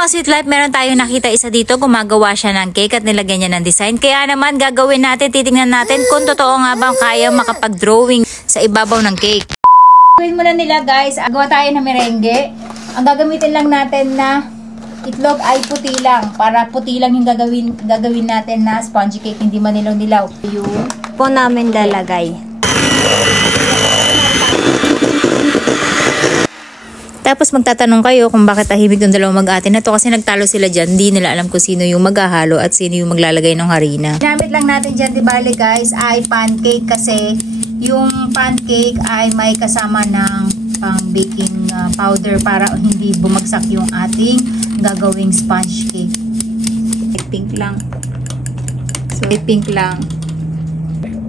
mga sweet life, meron tayong nakita isa dito, gumagawa siya ng cake at nilagyan niya ng design. Kaya naman gagawin natin, titingnan natin kung totoo nga bang kaya makapag-drawing sa ibabaw ng cake. Gawin muna nila guys, gawa tayo ng merengue. Ang gagamitin lang natin na itlog ay puti lang. Para puti lang yung gagawin natin na spongy cake, hindi manilaw-nilaw. Yung po namin lalagay. Tapos magtatanong kayo kung bakit tahimik yung dalawang mag-ate na to kasi nagtalo sila dyan. Hindi nila alam kung sino yung maghahalo at sino yung maglalagay ng harina. Ginamit lang natin dyan, di bale guys, ay pancake kasi yung pancake ay may kasama ng pang baking powder para hindi bumagsak yung ating gagawing sponge cake. Pink lang. So, pink lang.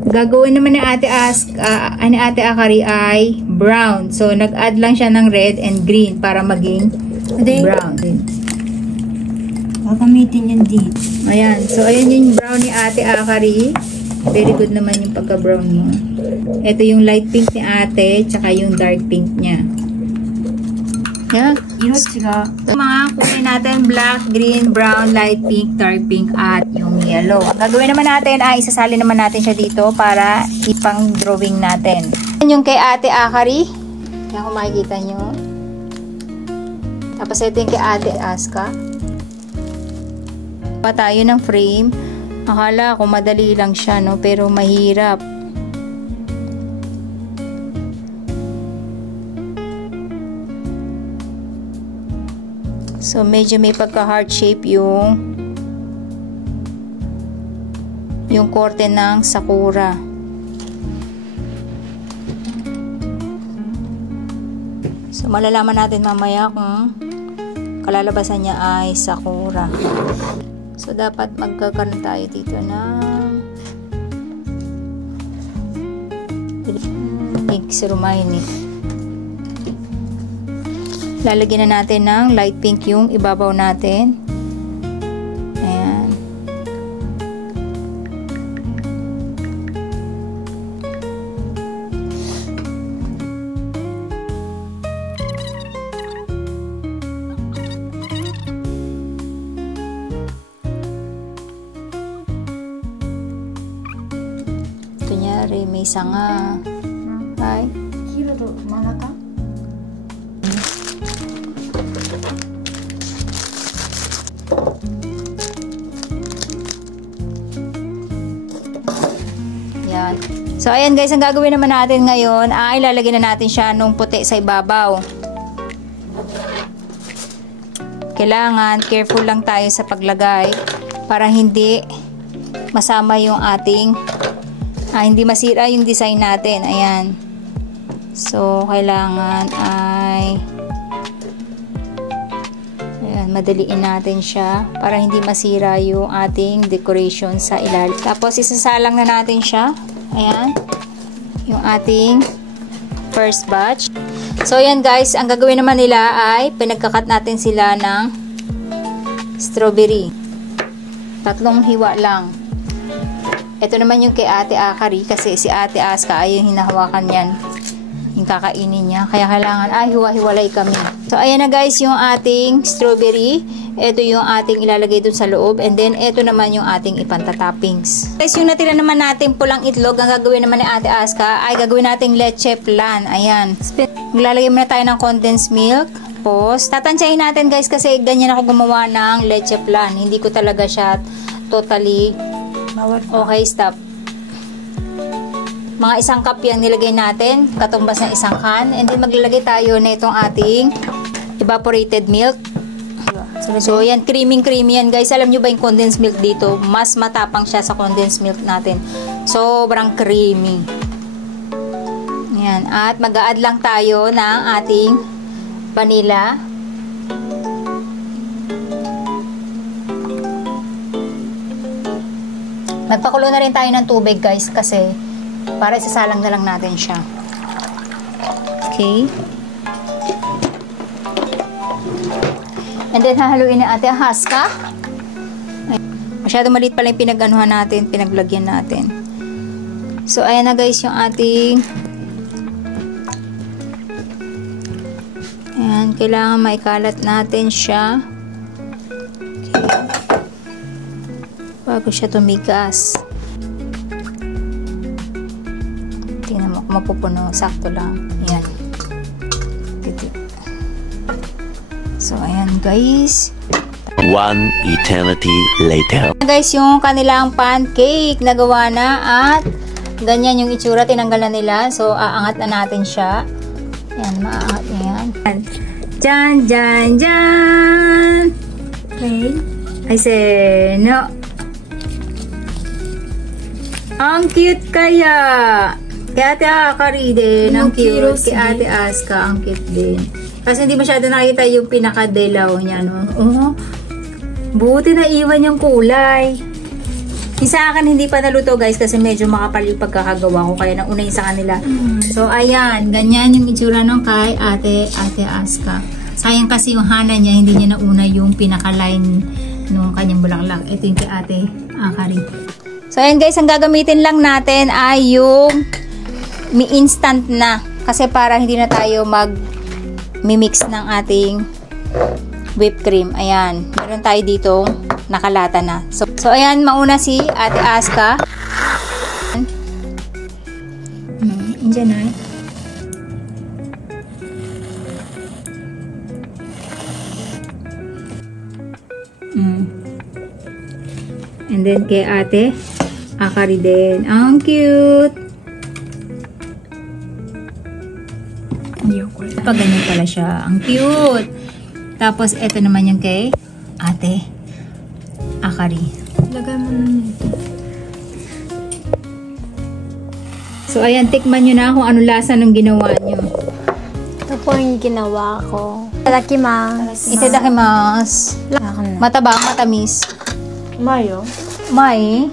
Gagawin naman ni Ate Akari ay brown. So, nag-add lang siya ng red and green para maging brown. Gagamitin yan dito. Ayan. So, ayan yung brown ni Ate Akari. Very good naman yung pagka-brown mo. Ito yung light pink ni Ate, tsaka yung dark pink niya. Yeah. So, mga kulay natin, black, green, brown, light pink, dark pink, at yung yellow. Ang gagawin naman natin ay isasali naman natin siya dito para ipang drawing natin. Yan yung kay Ate Akari. Yan kung makikita nyo. Tapos ito yung kay Ate Aska. Pa tayo ng frame. Akala ko madali lang siya, no? Pero mahirap. So, medyo may pagka-heart shape yung korte ng sakura. So, malalaman natin mamaya kung kalalabasan niya ay sakura. So, dapat magkakaroon tayo dito ng pink Hermione. Lalagyan na natin ng light pink yung ibabaw natin. Ayan. Kunyari, may sanga. Ay. Hiro to, manaka? Yan. So, ayan guys, ang gagawin naman natin ngayon ay lalagyan na natin siya nung puti sa ibabaw. Kailangan careful lang tayo sa paglagay para hindi masama yung ating hindi masira yung design natin. Ayan. So, kailangan ay madaliin natin siya para hindi masira yung ating decoration sa ilalim. Tapos isasalang na natin siya. Ayan. Yung ating first batch. So ayan guys, ang gagawin naman nila ay pinagkakat natin sila ng strawberry. 3 hiwa lang. Ito naman yung kay Ate Akari kasi si Ate Aska ay yung hinahawakan yan. Yung kakainin niya. Kaya kailangan hiwa-hiwalay kami. So, ayan na guys yung ating strawberry. Ito yung ating ilalagay dun sa loob. And then, ito naman yung ating ipantatoppings. Guys, yung natira naman natin pulang itlog, ang gagawin naman ni Ate Aska ay gagawin nating leche flan. Ayan. Maglalagay muna tayo ng condensed milk. Tapos, tatansyahin natin guys kasi ganyan ako gumawa ng leche flan. Hindi ko talaga siya totally okay, stop. Mga 1 cup yung nilagay natin, katumbas ng 1 can. And then maglalagay tayo na itong ating evaporated milk. So yan, creamy yan guys. Alam nyo ba yung condensed milk dito? Mas matapang siya sa condensed milk natin. Sobrang creamy. Yan. At mag-a-add lang tayo ng ating vanilla. Magpakulo na rin tayo ng tubig guys kasi para isasalang na lang natin siya. Okay. And then, hahaluin ni Ate Aska. Masyado maliit pala yung pinag-anuhan natin, pinaglagyan natin. So, ayan na guys yung ating ayan, kailangan maikalat natin siya Bago siya tumigas. Tingnan mo kung mapupuno. Sakto lang. Ayan. So, ayan guys. One eternity later. Guys, yung kanilang pancake nagawa na at ganyan yung itsura. Tinanggal na nila. So, aangat na natin siya. Ayan, maaangat na yan. Jan, jan, jan! Okay. I say, no. Ang cute kaya. Kay Ate Akari din. Ang cute. Kay Ate Aska, ang cute din. Kasi hindi masyado nakita yung pinakadilaw niya, no? Oh, buti na iwan yung kulay. Yung sa akin, hindi pa naluto, guys, kasi medyo makapal yung pagkakagawa ko. Kaya nauna yung sa kanila. So, ayan. Ganyan yung itsura nung kay Ate Aska. Sayang kasi yung hana niya, hindi niya nauna yung pinaka-line nung kanyang bulaklak. Ito yung kay Ate Akari. So, ayan guys, ang gagamitin lang natin ay yung instant na. Kasi para hindi na tayo mimix ng ating whipped cream. Ayan. Meron tayo dito nakalata na. So ayan, mauna si Ate Aska. Indian na. And then kay Ate Akari din. Ang cute! Pag ganyan pala siya. Ang cute! Tapos, ito naman yung kay Ate Akari. Lagay mo na nito. So, ayan. Tikman nyo na kung anong lasa ng ginawa nyo. Ito po yung ginawa ko. Itadakimasu. Itadakimasu. Matabang, matamis. Mayo. May.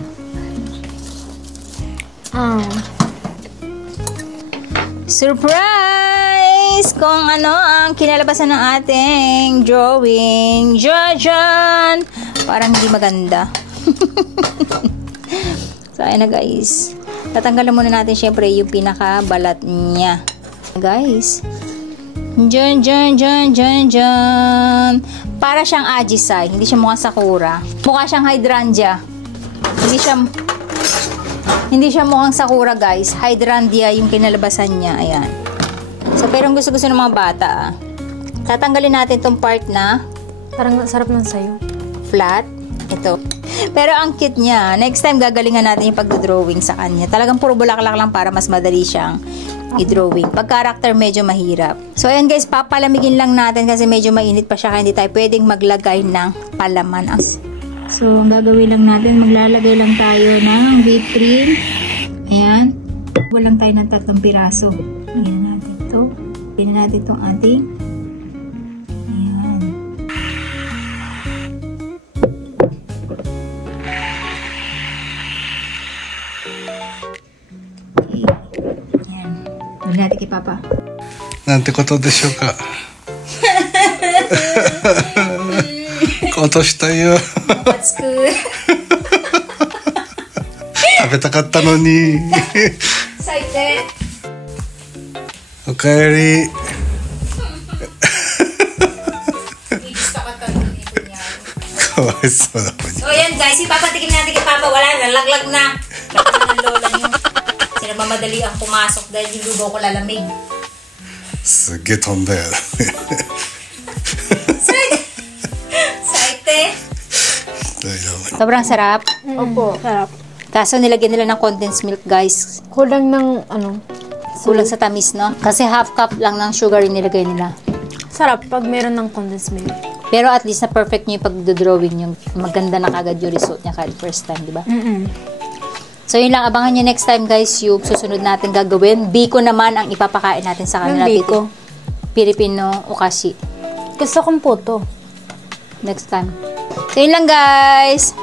Surprise! Kung ano ang kinalabasan ng ating drawing. Jajan! Parang hindi maganda. So, ayan na guys. Tatanggalan muna natin syempre yung pinakabalat niya. Guys. Jan, jan, jan, jan, jan. Para siyang ajisai. Hindi siya mukhang sakura. Mukha siyang hydrangea. Hindi siya mukhang sakura guys. Hydrangea yung kinalabasan niya. Ayan. So, pero gusto-gusto ng mga bata. Tatanggalin natin tong part na Parang sarap ng sayo. flat. Ito. Pero ang cute niya. Next time gagalingan natin yung pagdodrawing sa kanya. Talagang puro bulaklak lang para mas madali siyang i-drawing. Pag character medyo mahirap. So ayan guys, papalamigin lang natin kasi medyo mainit pa siya kaya hindi tayo pwedeng maglagay ng palaman. So ang gagawin lang natin, maglalagay lang tayo ng whipped cream. Ayan. Walang tayo ng 3 piraso. Ayan natin ito. Ayan natin itong ating natin kay Papa. なんてことでしょうか。落としたよ。 What's good? 食べたかったのに。 Excited? おかえり。かわいそうだ。 So yan guys, ipapatikim natin kay Papa. Wala na, laglag na. Laglag ng lola niyo. Kasi nagmamadali ang pumasok dahil yung lubo ko lalamig. すっげえ飛んだよ。 Excited? Sobrang sarap. Opo. Sarap. Kaso nilagyan nila ng condensed milk guys. Kulang ng ano. Kulang sa tamis, no? Kasi half cup lang ng sugar yung nilagay nila. Sarap pag meron ng condensed milk. Pero at least na perfect nyo yung pagdodrawing yung maganda na kagad yung result niya kahit first time, di ba? So yun lang, abangan nyo next time guys yung susunod natin gagawin. Biko naman ang ipapakain natin sa kanila. Biko? Filipino ukashi. Gusto kong puto. Next time. So yun lang guys.